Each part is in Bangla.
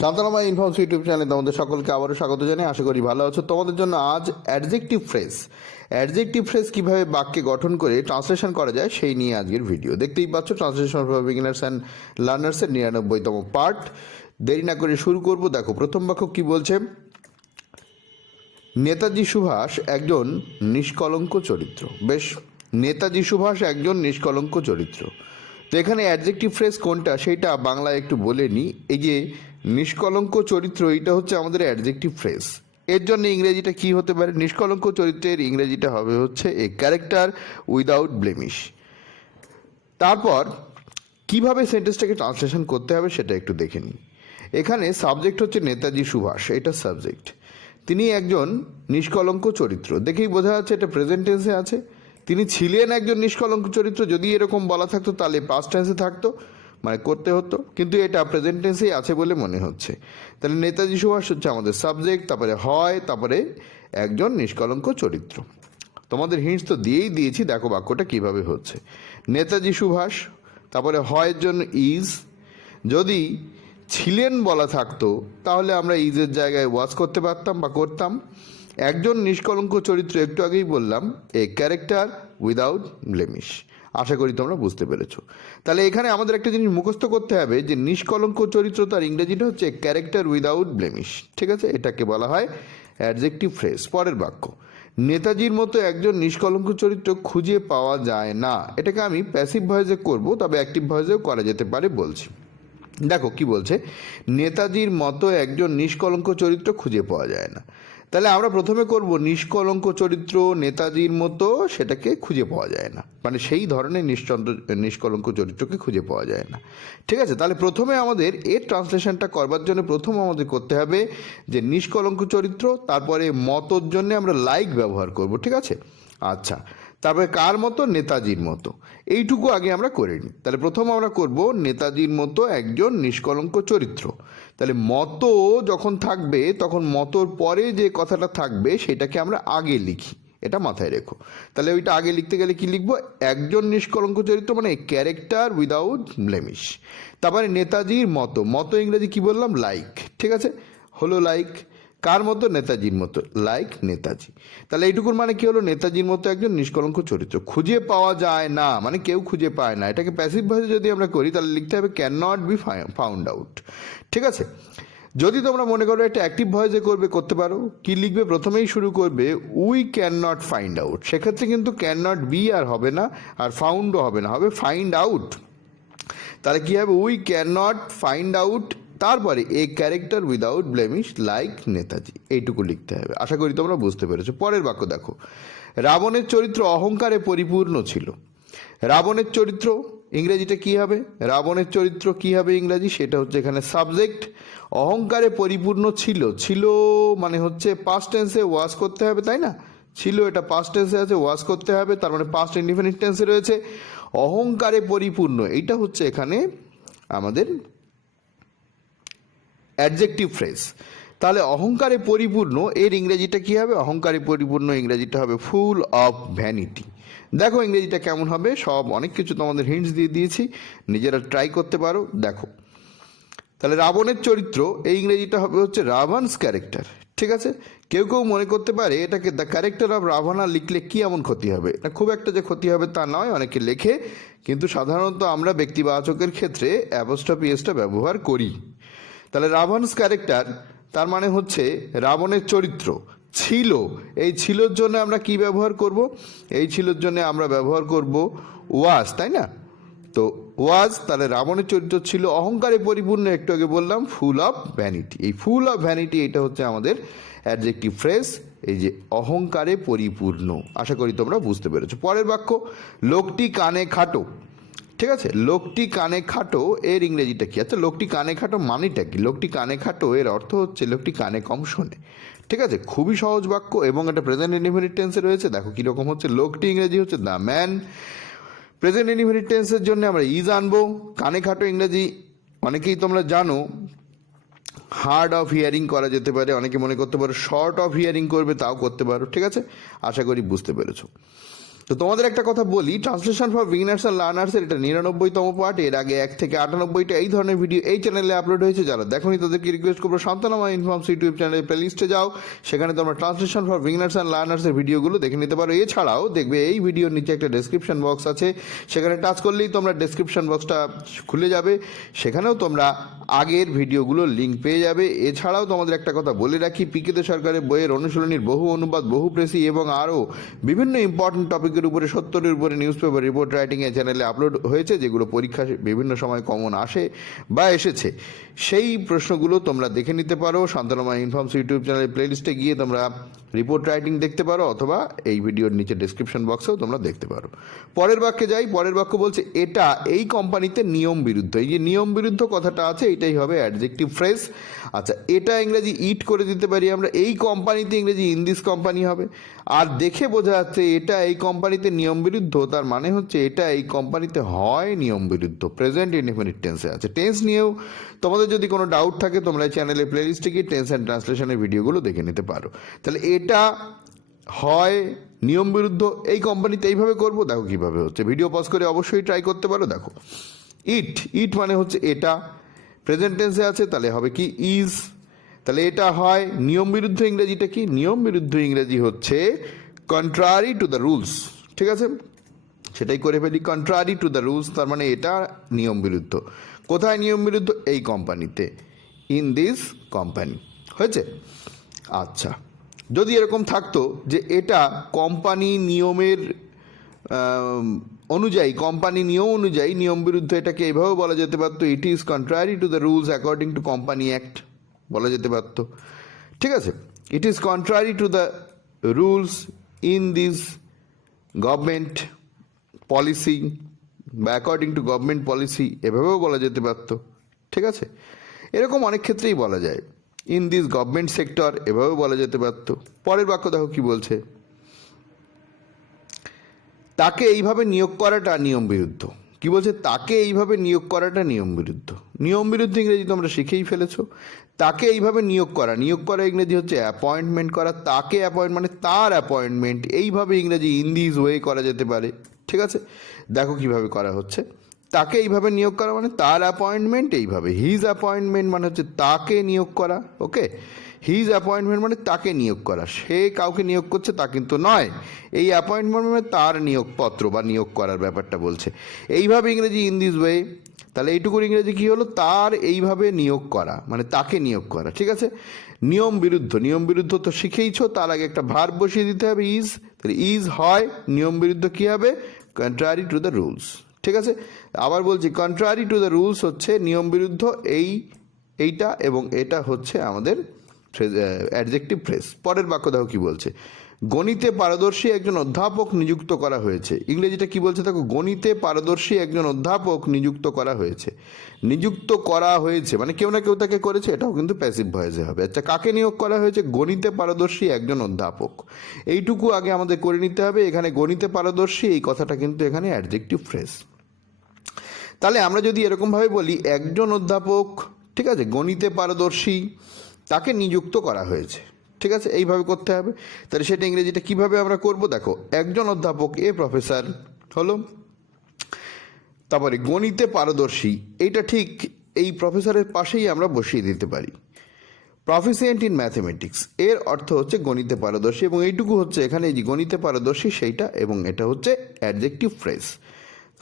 শান্তনাময় ইনফর্মস ইউটিউব চ্যানেলে তোমাদের সকলকে আবারও স্বাগত জানাই। আশা করি ভালো আছো। তোমাদের জন্য আজ অ্যাডজেক্টিভ ফ্রেজ কীভাবে বাক্যে গঠন করে ট্রান্সলেশন করা যায় সেই নিয়ে আজকের ভিডিও। দেখতেই পাচ্ছ ট্রান্সলেশন ফর বিগিনার্স অ্যান্ড লার্নার্সের 99তম পার্ট। দেরি না করে শুরু করব। দেখো প্রথম বাক্য কি বলছে, নেতাজি সুভাষ একজন নিষ্কলঙ্ক চরিত্র। বেশ, নেতাজি সুভাষ একজন নিষ্কলঙ্ক চরিত্র। তো এখানে অ্যাডজেক্টিভ ফ্রেজ কোনটা সেইটা বাংলায় একটু বলে নিই। এই যে নিষ্কলঙ্ক চরিত্র, এটা হচ্ছে আমাদের অ্যাডজেক্টিভ ফ্রেজ। এর জন্য ইংরেজিটা কি হতে পারে? নিষ্কলঙ্ক চরিত্রের ইংরেজিটা হবে হচ্ছে এ ক্যারেক্টার উইদাউট ব্লেমিশ। তারপর কিভাবে সেন্টেন্সটাকে ট্রান্সলেশন করতে হবে সেটা একটু দেখে নিই। এখানে সাবজেক্ট হচ্ছে নেতাজি সুভাষ, এটা সাবজেক্ট। তিনি একজন নিষ্কলঙ্ক চরিত্র, দেখেই বোঝা যাচ্ছে এটা প্রেজেন্ট টেন্সে আছে। তিনি ছিলেন একজন নিষ্কলঙ্ক চরিত্র। যদি এরকম বলা থাকতো তাহলে পাস্ট টেন্সে থাকতো, মানে করতে হতো, কিন্তু এটা প্রেজেন্ট টেন্সেই আছে বলে মনে হচ্ছে। তাহলে নেতাজি সুভাষ হচ্ছে আমাদের সাবজেক্ট, তারপরে হয়, তারপরে একজন নিষ্কলঙ্ক চরিত্র। তোমাদের হিন্টস তো দিয়েই দিয়েছি, দেখো বাক্যটা কিভাবে হচ্ছে। নেতাজি সুভাষ, তারপরে হয়ের জন্য ইজ। যদি ছিলেন বলা থাকতো তাহলে আমরা ইজের জায়গায় ওয়াজ করতে পারতাম বা করতাম। একজন নিষ্কলঙ্ক চরিত্র, একটু আগেই বললাম, এ ক্যারেক্টার উইদাউট ব্লেমিশ। আশা করি তোমরা বুঝতে পেরেছো। তাহলে এখানে আমাদের একটা জিনিস মুখস্থ করতে হবে যে নিষ্কলঙ্ক চরিত্র তার ইংরেজিটা হচ্ছে ক্যারেক্টার উইদাউট ব্লেমিশ। ঠিক আছে, এটাকে বলা হয় অ্যাডজেক্টিভ ফ্রেজ। পরের বাক্য, নেতাজির মতো একজন নিষ্কলঙ্ক চরিত্র খুঁজে পাওয়া যায় না। এটাকে আমি প্যাসিভ ভয়েসে করব, তবে অ্যাক্টিভ ভয়েসেও করা যেতে পারে বলছি। দেখো কি বলছে, নেতাজির মতো একজন নিষ্কলঙ্ক চরিত্র খুঁজে পাওয়া যায় না। তাহলে আমরা প্রথমে করব নিষ্কলঙ্ক চরিত্র নেতাজির মতো, সেটাকে খুঁজে পাওয়া যায় না, মানে সেই ধরনের নিষ্কলঙ্ক চরিত্রকে খুঁজে পাওয়া যায় না। ঠিক আছে, তাহলে প্রথমে আমাদের এর ট্রান্সলেশনটা করবার জন্য প্রথম আমাদের করতে হবে যে নিষ্কলঙ্ক চরিত্র, তারপরে মতোর জন্য আমরা লাইক ব্যবহার করব। ঠিক আছে, আচ্ছা, তারপরে কার মতো? নেতাজির মতো। এইটুকু আগে আমরা করে নিই। তাহলে প্রথম আমরা করব নেতাজির মতো একজন নিষ্কলঙ্ক চরিত্র। তাহলে মতো যখন থাকবে তখন মতোর পরে যে কথাটা থাকবে সেটাকে আমরা আগে লিখি, এটা মাথায় রেখো। তাহলে ওইটা আগে লিখতে গেলে কি লিখবো? একজন নিষ্কলঙ্ক চরিত্র মানে ক্যারেক্টার উইদাউট ব্লেমিশ। তারপরে নেতাজির মতো, মতো ইংরেজি কি বললাম? লাইক। ঠিক আছে, হলো লাইক। কার মতো? নেতাজির মতো, লাইক নেতাজি। তাহলে এইটুকুর মানে কি হলো? নেতাজির মতো একজন নিষ্কলঙ্ক চরিত্র খুঁজে পাওয়া যায় না, মানে কেউ খুঁজে পায় না। এটাকে প্যাসিভ ভয়েসে যদি আমরা করি তাহলে লিখতে হবে can not be found out. ঠিক আছে, যদি তোমরা মনে করো এটা অ্যাক্টিভ ভয়েসে করবে, করতে পারো। কি লিখবে? প্রথমেই শুরু করবে we can not find out. সেক্ষেত্রে কিন্তু ক্যান নট বি আর হবে না, আর ফাউন্ডও হবে না, হবে ফাইন্ড আউট। তাহলে কি হবে? We can not find out, তারপরে a character without blemish like Netaji, এইটুকু লিখতে হবে। আশা করি তোমরা বুঝতে পেরেছো। পরের বাক্য দেখো, রাবণের চরিত্র অহংকারে পরিপূর্ণ ছিল। রাবণের চরিত্র ইংরেজিটা কি হবে? রাবণের চরিত্র কি হবে ইংরেজি? সেটা হচ্ছে এখানে সাবজেক্ট। অহংকারে পরিপূর্ণ ছিল, ছিল মানে হচ্ছে পাস্ট টেন্সে ওয়াজ করতে হবে, তাই না? ছিল, এটা পাস্ট টেন্সে আছে, ওয়াজ করতে হবে, তার মানে পাস্ট ইনডিফিনিট টেন্সে রয়েছে। অহংকারে পরিপূর্ণ, এইটা হচ্ছে এখানে আমাদের অ্যাডজেক্টিভ ফ্রেজ। তাহলে অহংকারে পরিপূর্ণ এর ইংরেজিটা কি হবে? অহংকারে পরিপূর্ণ ইংরেজিটা হবে ফুল অফ ভ্যানিটি। দেখো ইংরেজিটা কেমন হবে, সব অনেক কিছু তোমাদের হিন্টস দিয়ে দিয়েছি, নিজেরা ট্রাই করতে পারো। দেখো তাহলে রাবণের চরিত্র এই ইংরেজিটা হবে হচ্ছে রাভানস ক্যারেক্টার। ঠিক আছে, কেউ কেউ মনে করতে পারে এটাকে দ্য ক্যারেক্টার অফ রাভানা লিখলে কি এমন ক্ষতি হবে। না, খুব একটা যে ক্ষতি হবে তা নয়, অনেকে লেখে, কিন্তু সাধারণত আমরা ব্যক্তিবাচকের ক্ষেত্রে অ্যাপোস্ট্রফি এসটা ব্যবহার করি। তাহলে রাভানস ক্যারেক্টার তার মানে হচ্ছে রাবণের চরিত্র ছিল। এই ছিলর জন্য আমরা কি ব্যবহার করব? এই ছিলর জন্য আমরা ব্যবহার করব ওয়াজ, তাই না? তো ওয়াজ, তাহলে রাবণের চরিত্র ছিল অহংকারে পরিপূর্ণ, একটু আগে বললাম ফুল অফ ভ্যানিটি। এই ফুল অফ ভ্যানিটি এটা হচ্ছে আমাদের অ্যাডজেক্টিভ ফ্রেজ, এই যে অহংকারে পরিপূর্ণ। আশা করি তোমরা বুঝতে পেরেছো। পরের বাক্য, লোকটি কানে খাটো। ঠিক আছে, লোকটি কানে খাটো এর ইংরেজিটা কি? আচ্ছা, লোকটি কানে খাটো মানেটা কি? লোকটি কানে খাটো এর অর্থ হচ্ছে লোকটি কানে কম শোনে। ঠিক আছে, খুবই সহজ বাক্য এবং এটা প্রেজেন্ট ইনডিফিনিট টেন্সে রয়েছে। দেখো কীরকম হচ্ছে, লোকটি ইংরেজি হচ্ছে দ্য ম্যান। প্রেজেন্ট ইনডিফিনিট টেন্সের জন্য আমরা ইজ আনবো। কানে খাটো ইংরেজি অনেকেই তোমরা জানো হার্ড অফ হিয়ারিং করা যেতে পারে, অনেকে মনে করতে পারো শর্ট অফ হিয়ারিং করবে, তাও করতে পারো। ঠিক আছে, আশা করি বুঝতে পেরেছো। তো তোমাদের একটা কথা বলি, ট্রান্সলেশন ফর বিগিনার্স অ্যান্ড লার্নার্সের এটা 99তম পার্ট। এর আগে 1 থেকে 98টা এই ধরনের ভিডিও এই চ্যানেলে আপলোড হয়েছে। যারা দেখোনি তাদেরকে রিকোয়েস্ট করবো শান্তনাময় ইনফর্মস ইউটিউব চ্যানেলের প্লেলিস্টে যাও, সেখানে তোমরা ট্রান্সলেশন ফর বিগিনার্স অ্যান্ড লার্নার্সের ভিডিওগুলো দেখে নিতে পারো। এছাড়াও দেখবে এই ভিডিওর নিচে একটা ডেসক্রিপশন বক্স আছে, সেখানে টাচ করলেই তোমরা ডেসক্রিপশন বক্সটা খুলে যাবে, সেখানেও তোমরা আগের ভিডিওগুলোর লিঙ্ক পেয়ে যাবে। এছাড়াও তোমাদের একটা কথা বলে রাখি, পিকেতে সরকারের বইয়ের অনুশীলনীর বহু অনুবাদ, বহু প্রেসি এবং আরও বিভিন্ন ইম্পর্টেন্ট টপিকের উপরে 70-এর উপরে নিউজ পেপার রিপোর্ট রাইটিং এর চ্যানেলে আপলোড হয়েছে, যেগুলো পরীক্ষা বিভিন্ন সময় কমন আসে বা এসেছে। সেই প্রশ্নগুলো তোমরা দেখে নিতে পারো। শান্তনাময় ইনফর্মস ইউটিউব চ্যানেলের প্লেলিস্টে গিয়ে তোমরা রিপোর্ট রাইটিং দেখতে পারো, অথবা এই ভিডিওর নিচে ডেসক্রিপশন বক্সেও তোমরা দেখতে পারো। পরের বাক্যে যাই। পরের বাক্য বলছে এটা এই কোম্পানিতে নিয়ম বিরুদ্ধ। এই যে নিয়ম বিরুদ্ধ কথাটা আছে, এটাই হবে অ্যাডজেক্টিভ ফ্রেজ। আচ্ছা, এটা ইংরেজি ইট করে দিতে পারি আমরা, এই কোম্পানিতে ইংরেজি ইন দিস কোম্পানি হবে। আর দেখে বোঝা যাচ্ছে এটা এই কোম্পানিতে নিয়ম বিরুদ্ধ, তার মানে হচ্ছে এটা এই কোম্পানিতে হয় নিয়ম বিরুদ্ধ, প্রেজেন্ট ইনডেফিনিট টেন্সে আছে। টেন্স নিয়েও তোমাদের যদি কোনো ডাউট থাকে তোমরা এই চ্যানেলের প্লেলিস্টে গিয়ে টেন্স অ্যান্ড ট্রান্সলেশনের ভিডিওগুলো দেখে নিতে পারো। তাহলে এটা হয় নিয়ম বিরুদ্ধ, এই কোম্পানিতে এইভাবে করবো, দেখো কীভাবে হচ্ছে। ভিডিও পজ করে অবশ্যই ট্রাই করতে পারো। দেখো, ইট, ইট মানে হচ্ছে এটা, প্রেজেন্ট টেন্সে আছে, তাহলে হবে কি ইজ। তাহলে এটা হয় নিয়ম বিরুদ্ধ। ইংরেজিটা কি? নিয়ম বিরুদ্ধ ইংরেজি হচ্ছে কন্ট্রারি টু দ্য রুলস। ঠিক আছে, সেটাই করে ফেলি, কন্ট্রারি টু দ্য রুলস, তার মানে এটা নিয়ম বিরুদ্ধ। কোথায় নিয়ম বিরুদ্ধ? এই কোম্পানিতে, ইন দিস কোম্পানি। হয়েছে? আচ্ছা, যদি এরকম থাকতো যে এটা কোম্পানি নিয়মের অনুযায়ী, কোম্পানি নিয়ম অনুযায়ী নিয়ম বিরুদ্ধ, এটাকে এইভাবে বলা যেতে পারতো, it is contrary to the rules according to company act বলা যেতে পারতো। ঠিক আছে, it is contrary to the rules in this government policy বা অ্যাকর্ডিং টু গভর্নমেন্ট পলিসি, এভাবেও বলা যেতে পারতো। ঠিক আছে, এরকম অনেক ক্ষেত্রেই বলা যায়। ইন দিস গভর্নমেন্ট সেক্টর এভাবেও বলা যেতে পারতো। পরের বাক্য দেখো কি বলছে, তাকে এইভাবে নিয়োগ করাটা নিয়ম বিরুদ্ধ। কি বলছে? তাকে এইভাবে নিয়োগ করাটা নিয়ম বিরুদ্ধ। নিয়ম বিরুদ্ধ ইংরেজি তোমরা শিখেই ফেলেছো। তাকে এইভাবে নিয়োগ করা, নিয়োগ করা ইংরেজি হচ্ছে অ্যাপয়েন্টমেন্ট করা। তাকে অ্যাপয়েন্ট মানে তার অ্যাপয়েন্টমেন্ট, এইভাবে ইংরেজি ইন দিস ওয়ে করা যেতে পারে। ঠিক আছে, দেখো কিভাবে করা হচ্ছে। তাকে এইভাবে নিয়োগ করা মানে তার অ্যাপয়েন্টমেন্ট এইভাবে। হিজ অ্যাপয়েন্টমেন্ট মানে হচ্ছে তাকে নিয়োগ করা। ওকে, হিজ অ্যাপয়েন্টমেন্ট মানে তাকে নিয়োগ করা, সে কাউকে নিয়োগ করছে তা কিন্তু নয়। এই অ্যাপয়েন্টমেন্ট মানে তার নিয়োগপত্র বা নিয়োগ করার ব্যাপারটা বলছে। এইভাবে ইংরেজি ইন দিস ওয়ে, তাহলে এইটুকুর ইংরেজি কী হলো? তার এইভাবে নিয়োগ করা মানে তাকে নিয়োগ করা। ঠিক আছে, নিয়ম বিরুদ্ধ, নিয়ম বিরুদ্ধ তো শিখেইছো, তার আগে একটা ভার্ব বসিয়ে দিতে হবে ইজ। তাহলে ইজ হয় নিয়ম বিরুদ্ধ, কী হবে? Contrary to the rules. ঠিক আছে, আবার বলছি, কন্ট্রারি টু দ্য রুলস হচ্ছে নিয়ম বিরুদ্ধ, এইটা এবং এটা হচ্ছে আমাদের অ্যাডজেক্টিভ ফ্রেজ। পরের বাক্য দেখো কি বলছে, গণিতে পারদর্শী একজন অধ্যাপক নিযুক্ত করা হয়েছে। ইংরেজিটা কি বলছে দেখো, গণিতে পারদর্শী একজন অধ্যাপক নিযুক্ত করা হয়েছে। নিযুক্ত করা হয়েছে মানে কেউ না কেউ তাকে করেছে, এটাও কিন্তু প্যাসিভ ভয়েসে হবে। আচ্ছা, কাকে নিয়োগ করা হয়েছে? গণিতে পারদর্শী একজন অধ্যাপক। এইটুকু আগে আমাদের করে নিতে হবে। এখানে গণিতে পারদর্শী এই কথাটা কিন্তু এখানে অ্যাডজেক্টিভ ফ্রেজ। তাহলে আমরা যদি এরকমভাবে বলি, একজন অধ্যাপক, ঠিক আছে, গণিতে পারদর্শী, তাকে নিযুক্ত করা হয়েছে। ঠিক আছে, এইভাবে করতে হবে। তাহলে সেটা ইংরেজিটা কিভাবে আমরা করব? দেখো, একজন অধ্যাপক, এ প্রফেসর হলো, তারপরে গণিতে পারদর্শী, এইটা ঠিক এই প্রফেসরের পাশেই আমরা বসিয়ে দিতে পারি। প্রফিসিয়েন্ট ইন ম্যাথমেটিক্স, এর অর্থ হচ্ছে গণিতে পারদর্শী, এবং এইটুকু হচ্ছে এখানে এই যে গণিতে পারদর্শী সেইটা, এবং এটা হচ্ছে অ্যাডজেক্টিভ ফ্রেজ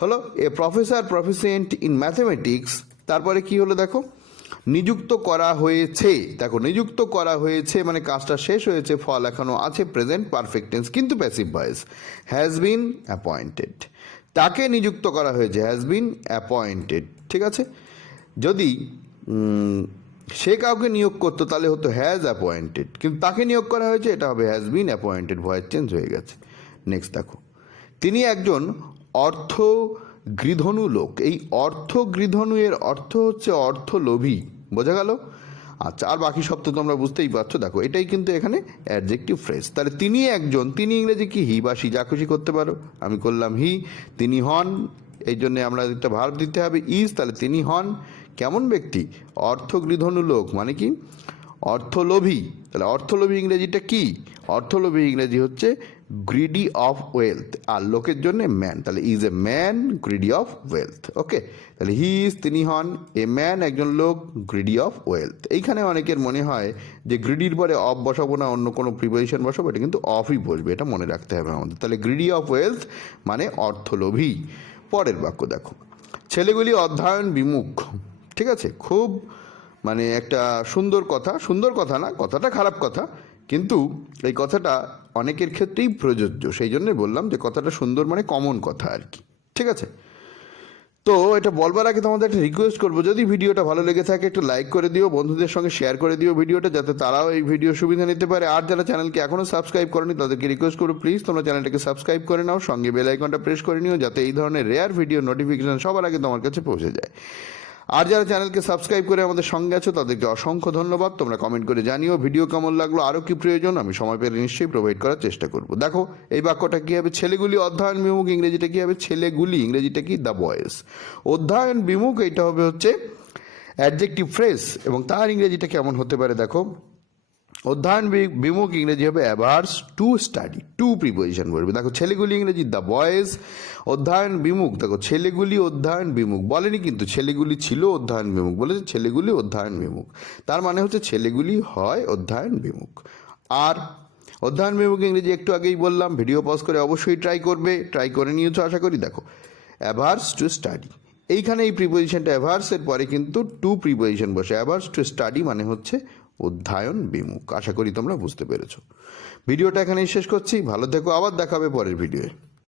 হলো। A professor proficient in mathematics, তারপরে কি হলো দেখো, নিযুক্ত করা হয়েছে। দেখো, নিযুক্ত করা হয়েছে মানে কাজটা শেষ হয়েছে, ফল এখনও আছে, প্রেজেন্ট পারফেক্ট টেন্স কিন্তু passive voice. Has been appointed, তাকে নিযুক্ত করা হয়েছে, হ্যাজ বিন অ্যাপয়েন্টেড। ঠিক আছে, যদি সে কাউকে নিয়োগ করতো তাহলে হতো হ্যাজ অ্যাপয়েন্টেড, কিন্তু তাকে নিয়োগ করা হয়েছে, এটা হবে has been appointed, voice change হয়ে গেছে। নেক্সট দেখো, তিনি একজন অর্থ গৃধনু লোক। এই অর্থ গৃধনু এর অর্থ হচ্ছে অর্থলোভী, বোঝা গেল? আচ্ছা, আর বাকি সব তো তোমরা বুঝতেই পারছো। দেখো, এটাই কিন্তু এখানে অ্যাডজেক্টিভ ফ্রেজ। তাহলে তিনি একজন, তিনি ইংরেজি কি? হি বা সি, যা খুশি করতে পারো। আমি করলাম হি। তিনি হন, এই জন্যে আমরা একটা ভার্ব দিতে হবে ইজ, তাহলে তিনি হন কেমন ব্যক্তি? অর্থ গৃধনু লোক মানে কি? অর্থলোভী। তাহলে অর্থলোভী ইংরেজিটা কি? অর্থলোভী ইংরেজি হচ্ছে গ্রিডি অফ ওয়েলথ, আর লোকের জন্য ম্যান, তাহলে is a man greedy of wealth. Okay, তাহলে হি ইজ তিনি হন এ ম্যান একজন লোক গ্রিডি অফ ওয়েলথ। এইখানে অনেকের মনে হয় যে গ্রিডির পরে অফ বসাবো না অন্য কোনো প্রিপোজিশন বসাবো, এটা কিন্তু অফই বসবে, এটা মনে রাখতে হবে আমাদের। তাহলে গ্রিডি অফ ওয়েলথ মানে অর্থলোভী। পরের বাক্য দেখো, ছেলেগুলি অধ্যয়ন বিমুখ। ঠিক আছে, খুব মানে একটা সুন্দর কথা, সুন্দর কথা না, কথাটা খারাপ কথা, কিন্তু এই কথাটা অনেকের ক্ষেত্রেই প্রযোজ্য, সেই জন্য বললাম যে কথাটা সুন্দর মানে কমন কথা আর কি। ঠিক আছে, তো এটা বলবার আগে তোমাদের একটা রিকোয়েস্ট করবো, যদি ভিডিওটা ভালো লেগে থাকে একটু লাইক করে দিও, বন্ধুদের সঙ্গে শেয়ার করে দিও ভিডিওটা, যাতে তারাও এই ভিডিও সুবিধা নিতে পারে। আর যারা চ্যানেলকে এখনও সাবস্ক্রাইব করেনি তাদেরকে রিকোয়েস্ট করবো প্লিজ তোমরা চ্যানেলটাকে সাবস্ক্রাইব করে নাও, সঙ্গে বেল আইকনটা প্রেস করে নিও, যাতে এই ধরনের রেয়ার ভিডিও নোটিফিকেশন সবার আগে তোমার কাছে পৌঁছে যায়। আর যারা চ্যানেলকে সাবস্ক্রাইব করে আমাদের সঙ্গে আছো তাদেরকে অসংখ্য ধন্যবাদ। তোমরা কমেন্ট করে জানিও ভিডিও কেমন লাগলো, আরও কি প্রয়োজন, আমি সময় পেলে নিশ্চয়ই প্রোভাইড করার চেষ্টা করব। দেখো এই বাক্যটা কী হবে, ছেলেগুলি অধ্যয়ন বিমুখ, ইংরেজিটা কী হবে, ছেলেগুলি ইংরেজিটা কি, দ্য বয়েজ। অধ্যয়ন বিমুখ এইটা হবে হচ্ছে অ্যাডজেক্টিভ ফ্রেজ, এবং তার ইংরেজিটা কেমন হতে পারে দেখো, অধ্যয়ন বিমুখ ইংরেজি হবে averse to study, to preposition বলবে। দেখো ছেলেগুলি ইংরেজি দ্য বয়েজ, অধ্যয়ন বিমুখ, দেখো ছেলেগুলি অধ্যয়ন বিমুখ বলেনি কিন্তু, ছেলেগুলি ছিল অধ্যয়ন বিমুখ, বলেছে ছেলেগুলি অধ্যয়ন বিমুখ, তার মানে হচ্ছে ছেলেগুলি হয় অধ্যয়ন বিমুখ। আর অধ্যয়ন বিমুখ ইংরেজি একটু আগেই বললাম, ভিডিও পজ করে অবশ্যই ট্রাই করবে, ট্রাই করে নিয়েছো আশা করি। দেখো অ্যাভার্স টু স্টাডি, এইখানে এই প্রিপোজিশনটা অ্যাভার্সের পরে কিন্তু টু প্রিপোজিশন বসে, অ্যাভার্স টু স্টাডি মানে হচ্ছে অধ্যয়ন বিমুখ। আশা করি তোমরা বুঝতে পেরেছো। ভিডিওটা এখানেই শেষ করছি, ভালো থেকো, আবার দেখা হবে পরের ভিডিওয়ে।